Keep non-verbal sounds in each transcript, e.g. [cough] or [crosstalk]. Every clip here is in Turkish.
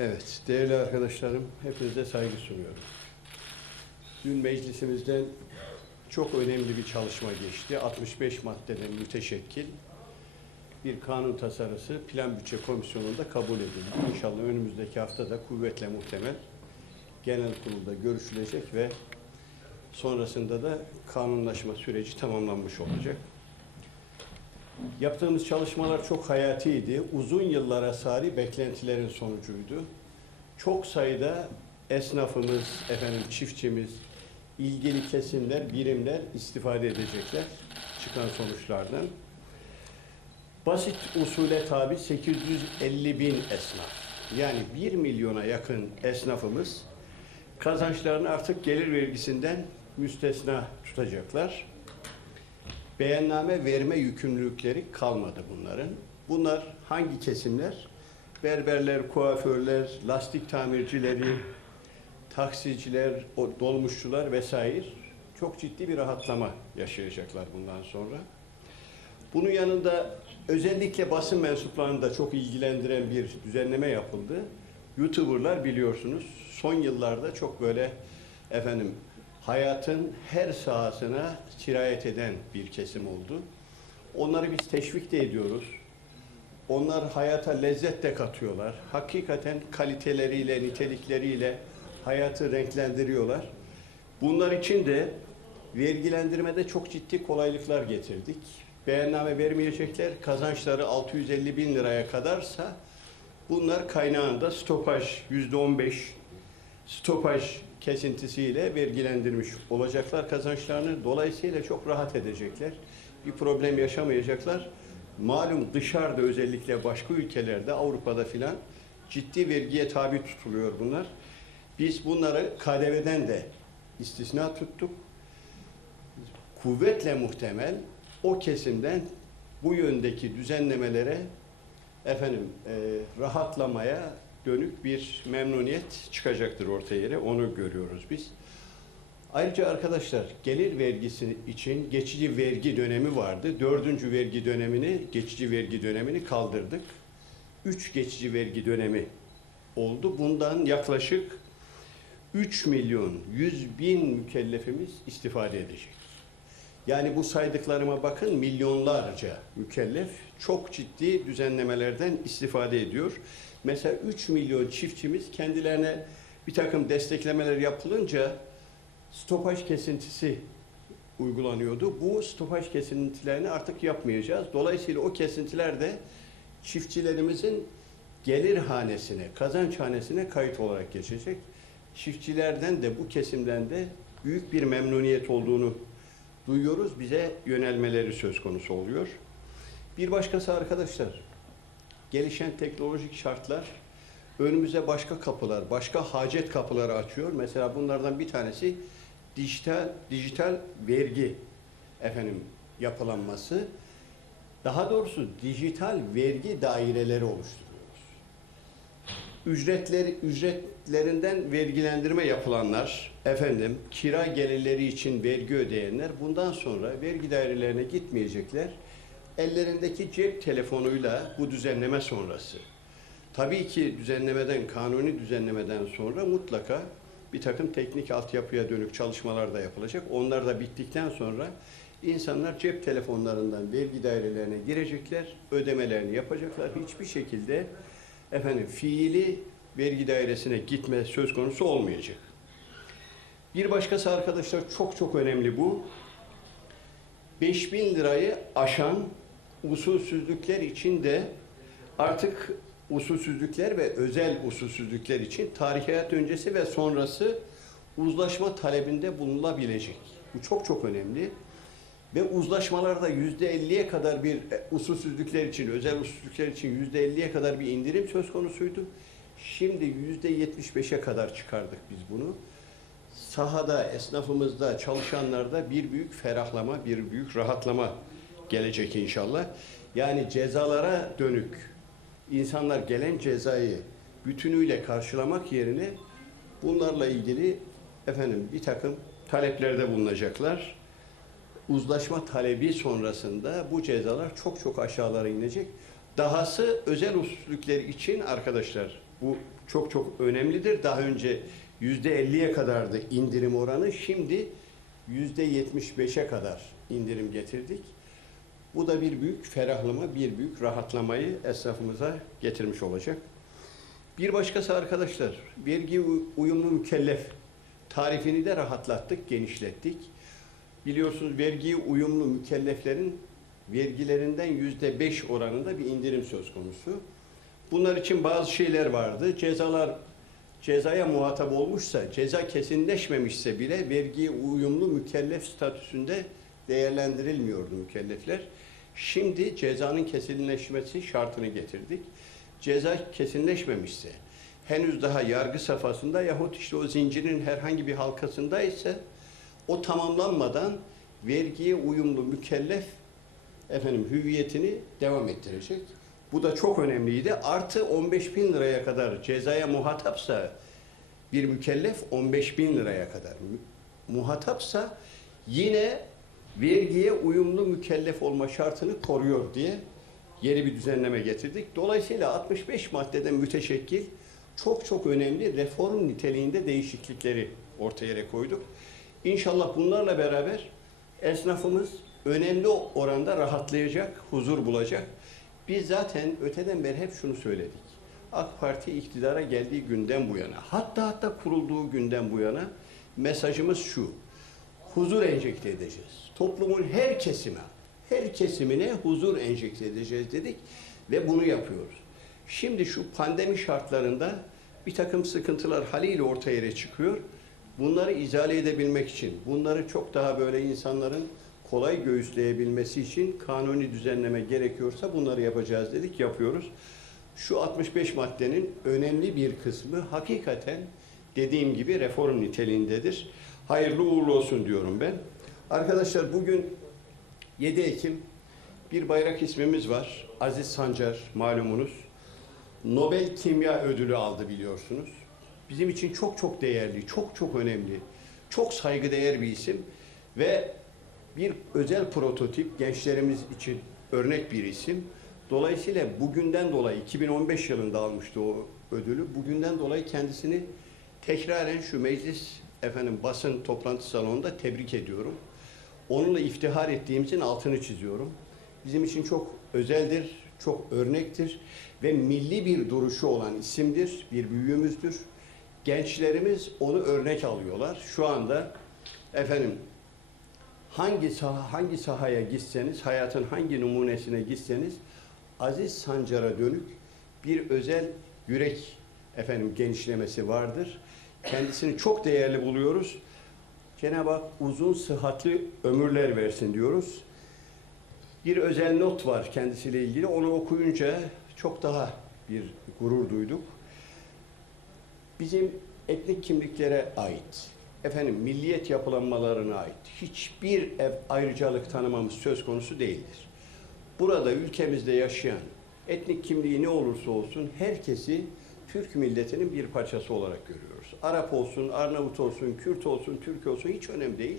Evet, değerli arkadaşlarım, hepinize saygı sunuyorum. Dün meclisimizden çok önemli bir çalışma geçti. 65 maddeden müteşekkil bir kanun tasarısı Plan Bütçe Komisyonu'nda kabul edildi. İnşallah önümüzdeki hafta da kuvvetle muhtemel genel kurulda görüşülecek ve sonrasında da kanunlaşma süreci tamamlanmış olacak. Yaptığımız çalışmalar çok hayatiydi. Uzun yıllara sari beklentilerin sonucuydu. Çok sayıda esnafımız, efendim çiftçimiz, ilgili kesimler, birimler istifade edecekler çıkan sonuçlardan. Basit usule tabi 850 bin esnaf. Yani 1 milyona yakın esnafımız kazançlarını artık gelir vergisinden müstesna tutacaklar beyanname verme yükümlülükleri kalmadı bunların. Bunlar hangi kesimler? Berberler, kuaförler, lastik tamircileri, taksiciler, dolmuşçular vesaire çok ciddi bir rahatlama yaşayacaklar bundan sonra. Bunun yanında özellikle basın mensuplarını da çok ilgilendiren bir düzenleme yapıldı. YouTuber'lar biliyorsunuz son yıllarda çok böyle efendim hayatın her sahasına sirayet eden bir kesim oldu. Onları biz teşvik de ediyoruz. Onlar hayata lezzet de katıyorlar. Hakikaten kaliteleriyle, nitelikleriyle hayatı renklendiriyorlar. Bunlar için de vergilendirmede çok ciddi kolaylıklar getirdik. Beyanname vermeyecekler. Kazançları 650 bin liraya kadarsa bunlar kaynağında stopaj yüzde 15 stopaj kesintisiyle vergilendirmiş olacaklar kazançlarını. Dolayısıyla çok rahat edecekler. Bir problem yaşamayacaklar. Malum dışarıda özellikle başka ülkelerde Avrupa'da filan ciddi vergiye tabi tutuluyor bunlar. Biz bunları KDV'den de istisna tuttuk. Kuvvetle muhtemel o kesimden bu yöndeki düzenlemelere efendim e, rahatlamaya dönük bir memnuniyet çıkacaktır ortaya yere. Onu görüyoruz biz. Ayrıca arkadaşlar gelir vergisi için geçici vergi dönemi vardı. Dördüncü vergi dönemini, geçici vergi dönemini kaldırdık. Üç geçici vergi dönemi oldu. Bundan yaklaşık 3 milyon 100 bin mükellefimiz istifade edecek. Yani bu saydıklarıma bakın milyonlarca mükellef çok ciddi düzenlemelerden istifade ediyor. Mesela 3 milyon çiftçimiz kendilerine bir takım desteklemeler yapılınca stopaj kesintisi uygulanıyordu. Bu stopaj kesintilerini artık yapmayacağız. Dolayısıyla o kesintiler de çiftçilerimizin gelir hanesine, kazanç hanesine kayıt olarak geçecek. Çiftçilerden de bu kesimden de büyük bir memnuniyet olduğunu duyuyoruz. Bize yönelmeleri söz konusu oluyor. Bir başkası arkadaşlar, gelişen teknolojik şartlar önümüze başka kapılar, başka hacet kapıları açıyor. Mesela bunlardan bir tanesi dijital dijital vergi efendim yapılanması. Daha doğrusu dijital vergi daireleri oluşturuyoruz. Ücretleri ücretlerinden vergilendirme yapılanlar, efendim kira gelirleri için vergi ödeyenler bundan sonra vergi dairelerine gitmeyecekler ellerindeki cep telefonuyla bu düzenleme sonrası. Tabii ki düzenlemeden, kanuni düzenlemeden sonra mutlaka bir takım teknik altyapıya dönük çalışmalar da yapılacak. Onlar da bittikten sonra insanlar cep telefonlarından vergi dairelerine girecekler, ödemelerini yapacaklar. Hiçbir şekilde efendim fiili vergi dairesine gitme söz konusu olmayacak. Bir başkası arkadaşlar çok çok önemli bu. 5000 lirayı aşan usulsüzlükler için de artık usulsüzlükler ve özel usulsüzlükler için tarihiyat öncesi ve sonrası uzlaşma talebinde bulunulabilecek. Bu çok çok önemli. Ve uzlaşmalarda yüzde elliye kadar bir e, usulsüzlükler için, özel usulsüzlükler için yüzde elliye kadar bir indirim söz konusuydu. Şimdi yüzde yetmiş beşe kadar çıkardık biz bunu. Sahada, esnafımızda, çalışanlarda bir büyük ferahlama, bir büyük rahatlama gelecek inşallah. Yani cezalara dönük insanlar gelen cezayı bütünüyle karşılamak yerine bunlarla ilgili efendim bir takım taleplerde bulunacaklar. Uzlaşma talebi sonrasında bu cezalar çok çok aşağılara inecek. Dahası özel usulükler için arkadaşlar bu çok çok önemlidir. Daha önce yüzde 50'ye kadardı indirim oranı. Şimdi yüzde 75'e kadar indirim getirdik. Bu da bir büyük ferahlama, bir büyük rahatlamayı esnafımıza getirmiş olacak. Bir başkası arkadaşlar, vergi uyumlu mükellef tarifini de rahatlattık, genişlettik. Biliyorsunuz vergi uyumlu mükelleflerin vergilerinden yüzde beş oranında bir indirim söz konusu. Bunlar için bazı şeyler vardı. Cezalar cezaya muhatap olmuşsa, ceza kesinleşmemişse bile vergi uyumlu mükellef statüsünde değerlendirilmiyordu mükellefler. Şimdi cezanın kesinleşmesi şartını getirdik. Ceza kesinleşmemişse, henüz daha yargı safhasında yahut işte o zincirin herhangi bir halkasında ise o tamamlanmadan vergiye uyumlu mükellef efendim hüviyetini devam ettirecek. Bu da çok önemliydi. Artı 15 bin liraya kadar cezaya muhatapsa bir mükellef 15 bin liraya kadar muhatapsa yine vergiye uyumlu mükellef olma şartını koruyor diye yeni bir düzenleme getirdik. Dolayısıyla 65 maddeden müteşekkil çok çok önemli reform niteliğinde değişiklikleri ortaya koyduk. İnşallah bunlarla beraber esnafımız önemli oranda rahatlayacak, huzur bulacak. Biz zaten öteden beri hep şunu söyledik. AK Parti iktidara geldiği günden bu yana, hatta hatta kurulduğu günden bu yana mesajımız şu. Huzur enjekte edeceğiz. Toplumun her kesime, her kesimine huzur enjekte edeceğiz dedik ve bunu yapıyoruz. Şimdi şu pandemi şartlarında bir takım sıkıntılar haliyle ortaya çıkıyor. Bunları izale edebilmek için, bunları çok daha böyle insanların kolay göğüsleyebilmesi için kanuni düzenleme gerekiyorsa bunları yapacağız dedik, yapıyoruz. Şu 65 maddenin önemli bir kısmı hakikaten dediğim gibi reform niteliğindedir. Hayırlı uğurlu olsun diyorum ben. Arkadaşlar bugün 7 Ekim bir bayrak ismimiz var. Aziz Sancar malumunuz. Nobel Kimya Ödülü aldı biliyorsunuz. Bizim için çok çok değerli, çok çok önemli, çok saygıdeğer bir isim ve bir özel prototip gençlerimiz için örnek bir isim. Dolayısıyla bugünden dolayı 2015 yılında almıştı o ödülü. Bugünden dolayı kendisini tekraren şu meclis efendim basın toplantı salonunda tebrik ediyorum. Onunla iftihar ettiğimizin altını çiziyorum. Bizim için çok özeldir, çok örnektir ve milli bir duruşu olan isimdir, bir büyüğümüzdür. Gençlerimiz onu örnek alıyorlar. Şu anda efendim hangi saha, hangi sahaya gitseniz, hayatın hangi numunesine gitseniz Aziz Sancar'a dönük bir özel yürek efendim genişlemesi vardır. Kendisini çok değerli buluyoruz. Cenab-ı Hak uzun sıhhatli ömürler versin diyoruz. Bir özel not var kendisiyle ilgili. Onu okuyunca çok daha bir gurur duyduk. Bizim etnik kimliklere ait, efendim milliyet yapılanmalarına ait hiçbir ev ayrıcalık tanımamız söz konusu değildir. Burada ülkemizde yaşayan etnik kimliği ne olursa olsun herkesi Türk milletinin bir parçası olarak görüyoruz. Arap olsun, Arnavut olsun, Kürt olsun, Türk olsun hiç önemli değil.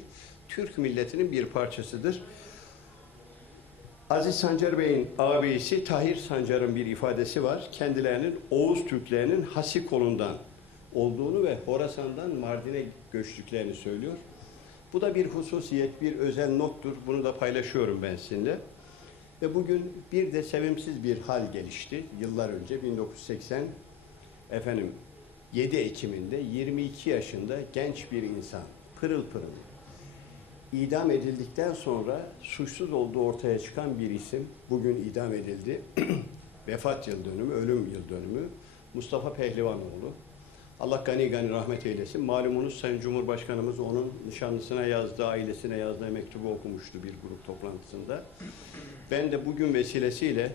Türk milletinin bir parçasıdır. Aziz Sancar Bey'in ağabeyisi Tahir Sancar'ın bir ifadesi var. Kendilerinin Oğuz Türklerinin Hasi kolundan olduğunu ve Horasan'dan Mardin'e göçtüklerini söylüyor. Bu da bir hususiyet, bir özel nottur. Bunu da paylaşıyorum ben sizinle. Ve bugün bir de sevimsiz bir hal gelişti. Yıllar önce 1980 efendim 7 Ekim'inde 22 yaşında genç bir insan pırıl pırıl idam edildikten sonra suçsuz olduğu ortaya çıkan bir isim bugün idam edildi. [clears throat] Vefat yıl dönümü, ölüm yıl dönümü Mustafa Pehlivanoğlu. Allah gani gani rahmet eylesin. Malumunuz Sayın Cumhurbaşkanımız onun nişanlısına yazdığı, ailesine yazdığı mektubu okumuştu bir grup toplantısında. Ben de bugün vesilesiyle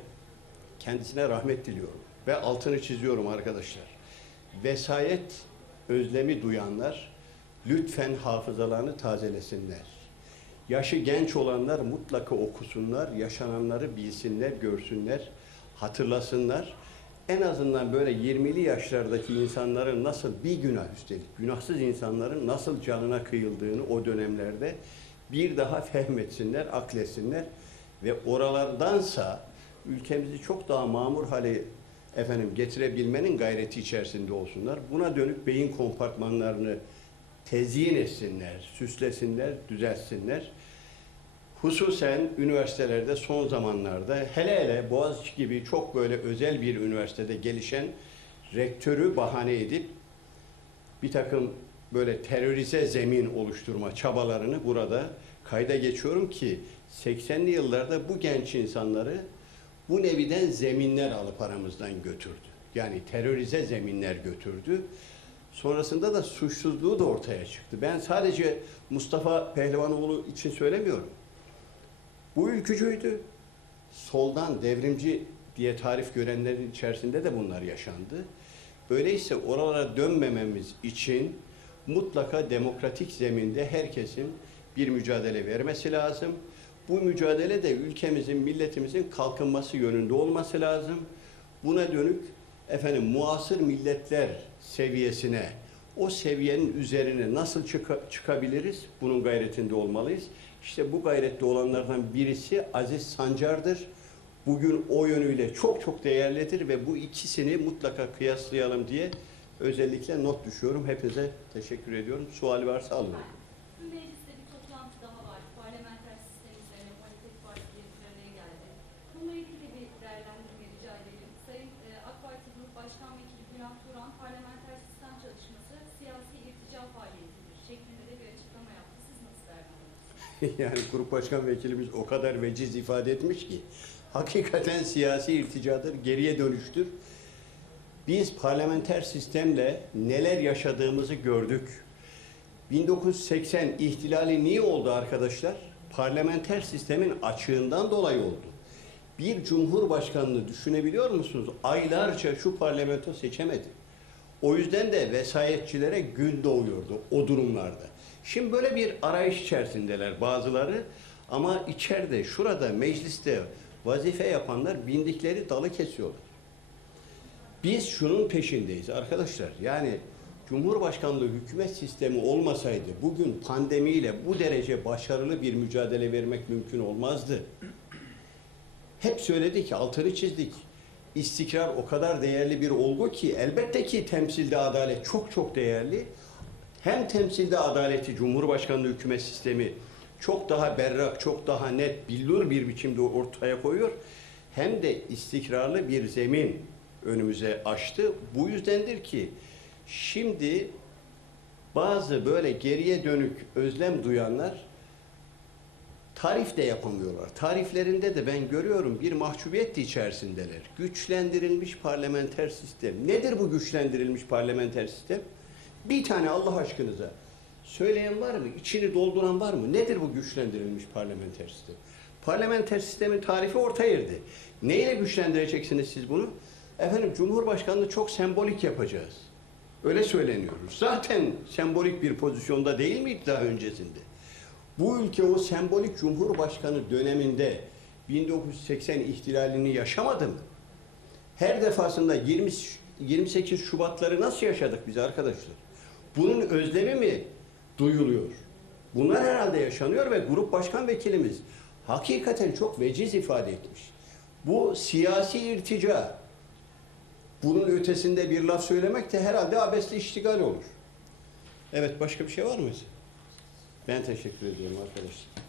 kendisine rahmet diliyorum. Ve altını çiziyorum arkadaşlar. Vesayet özlemi duyanlar lütfen hafızalarını tazelesinler. Yaşı genç olanlar mutlaka okusunlar, yaşananları bilsinler, görsünler, hatırlasınlar. En azından böyle 20'li yaşlardaki insanların nasıl bir günah üstelik, günahsız insanların nasıl canına kıyıldığını o dönemlerde bir daha fehmetsinler, akletsinler ve oralardansa ülkemizi çok daha mamur hale efendim getirebilmenin gayreti içerisinde olsunlar. Buna dönük beyin kompartmanlarını tezyin etsinler, süslesinler, düzeltsinler. Hususen üniversitelerde son zamanlarda hele hele Boğaziçi gibi çok böyle özel bir üniversitede gelişen rektörü bahane edip bir takım böyle terörize zemin oluşturma çabalarını burada kayda geçiyorum ki 80'li yıllarda bu genç insanları bu neviden zeminler alıp aramızdan götürdü. Yani terörize zeminler götürdü. Sonrasında da suçsuzluğu da ortaya çıktı. Ben sadece Mustafa Pehlivanoğlu için söylemiyorum. Bu ülkücüydü. Soldan devrimci diye tarif görenlerin içerisinde de bunlar yaşandı. Öyleyse oralara dönmememiz için mutlaka demokratik zeminde herkesin bir mücadele vermesi lazım. Bu mücadele de ülkemizin, milletimizin kalkınması yönünde olması lazım. Buna dönük efendim muasır milletler seviyesine, o seviyenin üzerine nasıl çıka- çıkabiliriz? Bunun gayretinde olmalıyız. İşte bu gayrette olanlardan birisi Aziz Sancar'dır. Bugün o yönüyle çok çok değerlidir ve bu ikisini mutlaka kıyaslayalım diye özellikle not düşüyorum. Hepinize teşekkür ediyorum. Suali varsa alın. Mecliste bir toplantı daha var. Parlamenter sistem üzerine muhalefet partileri bir araya geldi. Bununla ilgili bir değerlendirme rica edelim. Sayın e, AK Parti Grup Başkan Vekili Bülent Turan, parlamenter sistem çalışması siyasi irtica faaliyetidir şeklinde de bir açıklama yaptı. Siz nasıl değerlendiriyorsunuz? [laughs] yani grup başkan vekilimiz o kadar veciz ifade etmiş ki hakikaten siyasi irticadır, geriye dönüştür. Biz parlamenter sistemle neler yaşadığımızı gördük. 1980 ihtilali niye oldu arkadaşlar? Parlamenter sistemin açığından dolayı oldu. Bir cumhurbaşkanını düşünebiliyor musunuz? Aylarca şu parlamento seçemedi. O yüzden de vesayetçilere gün doğuyordu o durumlarda. Şimdi böyle bir arayış içerisindeler bazıları ama içeride şurada mecliste vazife yapanlar bindikleri dalı kesiyorlar. Biz şunun peşindeyiz arkadaşlar. Yani Cumhurbaşkanlığı hükümet sistemi olmasaydı bugün pandemiyle bu derece başarılı bir mücadele vermek mümkün olmazdı. Hep söyledik, altını çizdik. İstikrar o kadar değerli bir olgu ki elbette ki temsilde adalet çok çok değerli. Hem temsilde adaleti Cumhurbaşkanlığı hükümet sistemi çok daha berrak, çok daha net, billur bir biçimde ortaya koyuyor. Hem de istikrarlı bir zemin önümüze açtı. Bu yüzdendir ki şimdi bazı böyle geriye dönük özlem duyanlar tarif de yapamıyorlar. Tariflerinde de ben görüyorum bir mahcubiyet de içerisindeler. Güçlendirilmiş parlamenter sistem. Nedir bu güçlendirilmiş parlamenter sistem? Bir tane Allah aşkınıza söyleyen var mı? İçini dolduran var mı? Nedir bu güçlendirilmiş parlamenter sistem? Parlamenter sistemin tarifi orta yerde. Neyle güçlendireceksiniz siz bunu? Efendim Cumhurbaşkanlığı çok sembolik yapacağız. Öyle söyleniyoruz. Zaten sembolik bir pozisyonda değil miydi daha öncesinde? Bu ülke o sembolik Cumhurbaşkanı döneminde 1980 ihtilalini yaşamadı mı? Her defasında 20, 28 Şubatları nasıl yaşadık biz arkadaşlar? Bunun özlemi mi duyuluyor? Bunlar herhalde yaşanıyor ve grup başkan vekilimiz hakikaten çok veciz ifade etmiş. Bu siyasi irtica. Bunun ötesinde bir laf söylemek de herhalde abesli iştigal olur. Evet başka bir şey var mı? Ben teşekkür ediyorum arkadaşlar.